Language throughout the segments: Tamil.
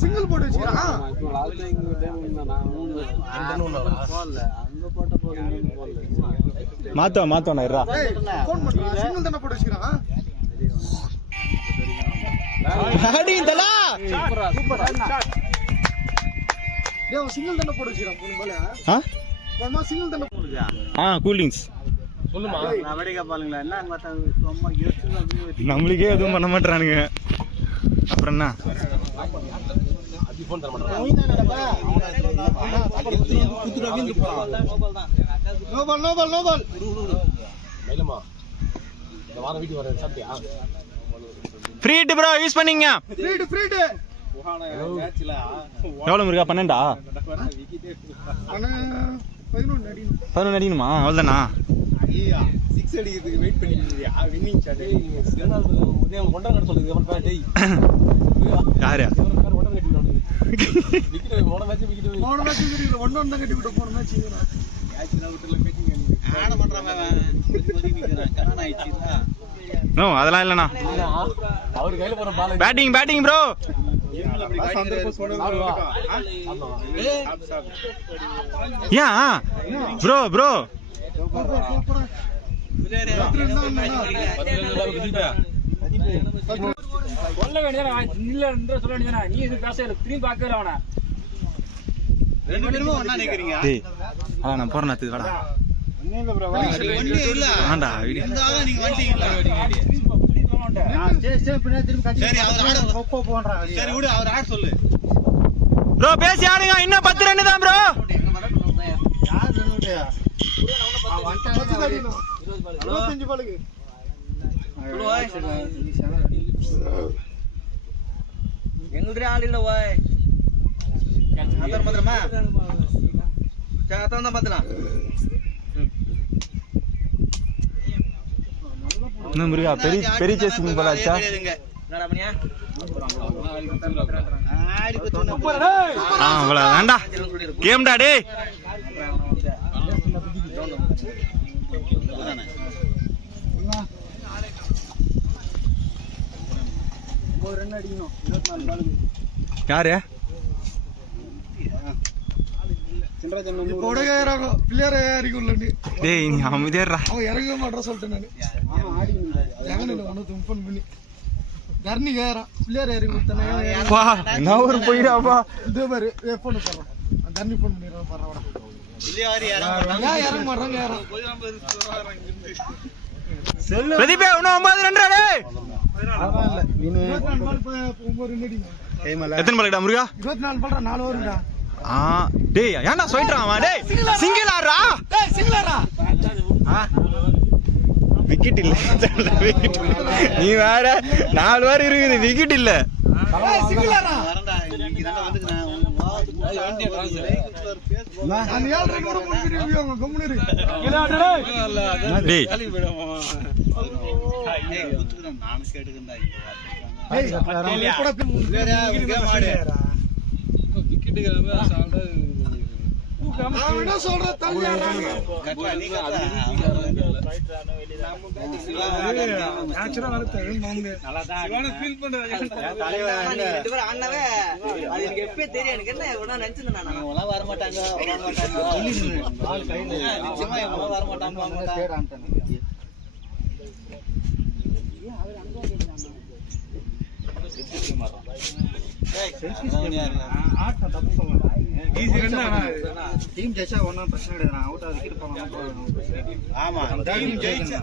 சிங்கிள் போட்டு வச்சுக்கிறான் மாத்தோம் சிங்கிள் தானே போட்டு வச்சுக்கிறான் சிங்கிள் தானே போட்டு வச்சுக்கிறான் சிங்கிள் தானே போடுறியா கூல் ட்ரிங்க்ஸ் சொல்லுமா பாருங்களா என்ன நம்மளுக்கே எதுவும் பண்ண மாட்டானுங்க அப்புறம் என்ன ஃப்ரீட் ப்ரோ யூஸ் பண்ணீங்க எவ்வளவு இருக்கா 12 11 அடிக்கணுமா அவ்வளோதானா அடிக்கிறதுக்கு வெயிட் பண்ணிக்கிறியா வின்னிங் ஷாட் ஒன்றரை கட்ட சொல்லுது யாரு நோ அதெல்லாம் இல்லண்ணா அவரு கையில போற பால் பேட்டிங் ப்ரோ ஏன் ப்ரோ சொல்ல வேண்டியதானே இல்ல சொல்ல வேண்டியதானே நீ இது பேச திரும்பி பார்க்கவே அவனை ரெண்டு பேரும் ஒண்ணா நிக்கிறீங்க அதான் நான் போறேன் அது வாடா இல்ல ஆண்டா இருந்தால நீங்க வந்துட்டீங்களா சரி விடு அவர் ஆட சொல்லு ப்ரோ பேசி ஆடுங்க இன்னும் 10 ரன் தான் ப்ரோ யார் ரன்னுடையா 25 பாலுக்கு எங்களுடைய ஆள் இல்ல ஓய் பத்திரமா தான் பாத்துலாம் என்ன முருகா பெரிய சேசிங் போலாச்சா வேண்டா கேம்டா டே யாரு அமைதியா இறங்க மாட்டேன் சொல்லிட்டேன் தர்ணி கேறான் பிள்ளையார் இறங்கி என்ன ஒரு போயிடாப்பா இதே மாதிரி போன் போடுறான் தர்ணி போன் பண்ணிடுறான் இறங்க மாட்டான் பிரதீபே இன்னும் 9 ரன் எத்தனை பால்டா முருகா 24 பால்டா 4 ஓவர்டா டேய் ஏன்டா சொல்றான் அவன் டேய் சிங்கிள் ஆடுறா விக்கெட் இல்ல நீ வேற 4 ஓவர் இருக்குது விக்கெட் இல்ல சிங்கிள் ஆடுறா நான் 7 ரன் கூட போடுறீங்க கம்முனு டேய் நான் கேட்டுக்கண்டா டீம் ஜெயிச்சா ஒன்றும் பிரச்சனை கிடையாது. நான் அவுட் ஆகிட்டு போனேன். ஆமா டீம் ஜெயிச்சா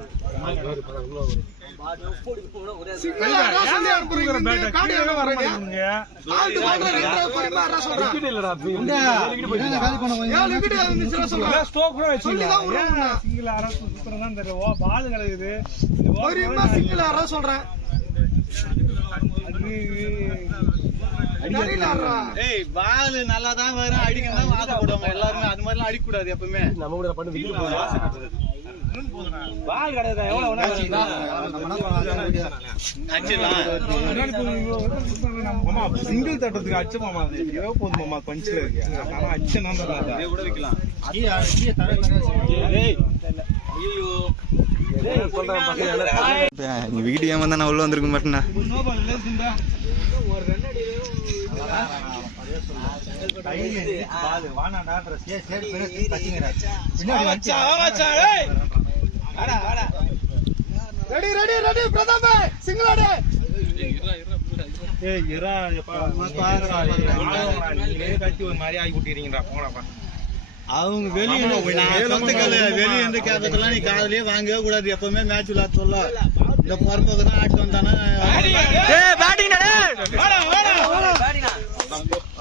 சொல்றேன். பால் நல்லா தான் வரும், அடிக்கணும் ஆசைப்படுவாங்க எல்லாருமே. அது மாதிரிலாம் அடிக்க கூடாது எப்பவுமே. நம்ம கூட பண்ணு பால் கிடையாது எவ்வளவு சிங்கிள் தட்டத்துக்கு அச்சு மாமா போதும் மாமா பஞ்சில் இருக்கு ஆனா அச்சுனா கூட வைக்கலாம் விக்கெட் ஏமாந்தா நான் உள்ள வந்திருக்க மாட்டேன்னா அவங்க வெளியே இருந்து கேட்கறதுலாம் நீ காதலியே வாங்கவே கூடாது. எப்பவுமே மேட்ச் விளையாட சொல்ல இந்த பொறுப்புக்கு தான் ஆட்டு வந்தானே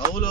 அவ்வளோ